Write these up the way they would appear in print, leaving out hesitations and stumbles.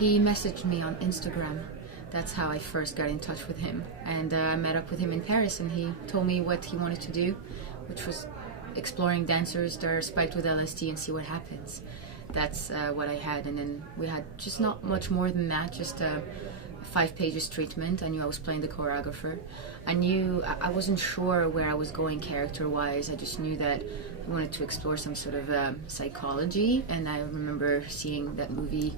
He messaged me on Instagram. That's how I first got in touch with him. And I met up with him in Paris, and he told me what he wanted to do, which was exploring dancers that are spiked with LSD and see what happens. That's what I had. And then we had just not much more than that, just 5 pages treatment. I knew I was playing the choreographer. I wasn't sure where I was going character-wise. I just knew that I wanted to explore some sort of psychology. And I remember seeing that movie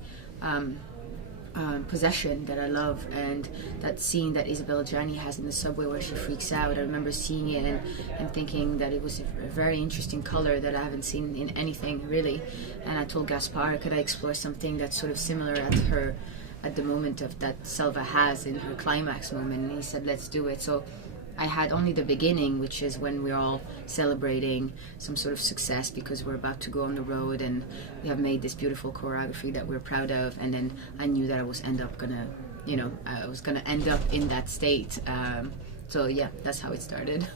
Possession that I love, and that scene that Isabelle Gianni has in the subway where she freaks out. I remember seeing it and thinking that it was a very interesting color that I haven't seen in anything really. And I told Gaspard, could I explore something that's sort of similar at the moment of that Selva has in her climax moment? And he said, let's do it. So I had only the beginning, which is when we're all celebrating some sort of success because we're about to go on the road and we have made this beautiful choreography that we're proud of. And then I knew that I was gonna end up in that state. So yeah, that's how it started.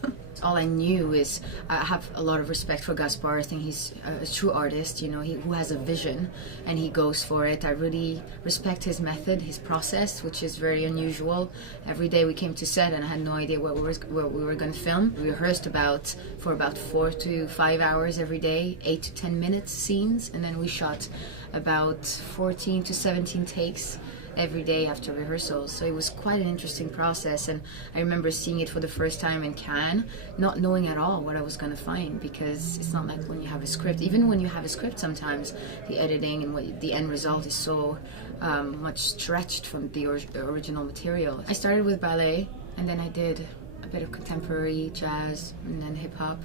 All I knew is I have a lot of respect for Gaspard. I think he's a true artist, who has a vision and he goes for it. I really respect his method, his process, which is very unusual. Every day we came to set and I had no idea what we were going to film. We rehearsed for about 4 to 5 hours every day, 8 to 10 minutes scenes, and then we shot about 14 to 17 takes every day after rehearsals. So it was quite an interesting process, and I remember seeing it for the first time in Cannes, not knowing at all what I was going to find, because it's not like when you have a script. Even when you have a script, sometimes the editing and the end result is so much stretched from the original material. I started with ballet, and then I did a bit of contemporary jazz, and then hip-hop,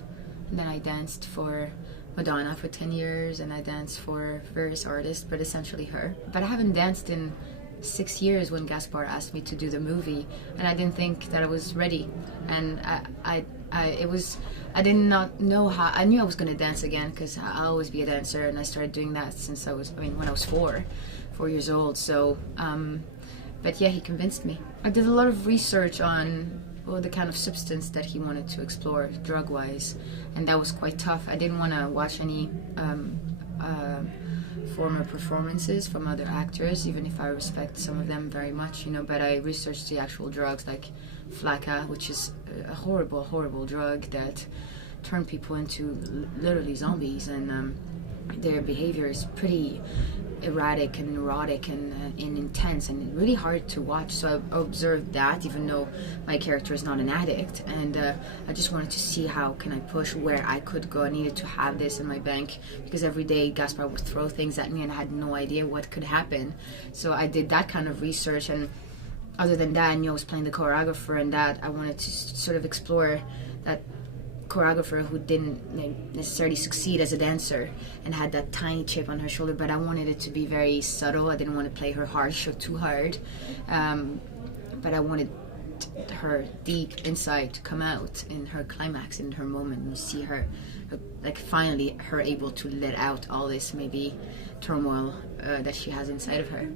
and then I danced for Madonna for 10 years, and I danced for various artists, but essentially her. But I haven't danced in 6 years when Gaspard asked me to do the movie, and I didn't think that I was ready, and I did not know how. I knew I was going to dance again because I'll always be a dancer, and I started doing that since when I was 4 years old. So but yeah, he convinced me. I did a lot of research on the kind of substance that he wanted to explore drug-wise, and that was quite tough. I didn't want to watch any former performances from other actors, even if I respect some of them very much, but I researched the actual drugs like Flakka, which is a horrible, horrible drug that turned people into literally zombies, and their behavior is pretty erratic and neurotic and intense and really hard to watch. So I observed that, even though my character is not an addict, and I just wanted to see how can I push where I could go. I needed to have this in my bank because every day Gaspard would throw things at me and I had no idea what could happen. So I did that kind of research, and other than that, I knew I was playing the choreographer, and that I wanted to sort of explore that choreographer who didn't necessarily succeed as a dancer and had that tiny chip on her shoulder, but I wanted it to be very subtle. I didn't want to play her harsh or too hard, but I wanted her deep insight to come out in her climax, in her moment, and see her finally able to let out all this maybe turmoil that she has inside of her.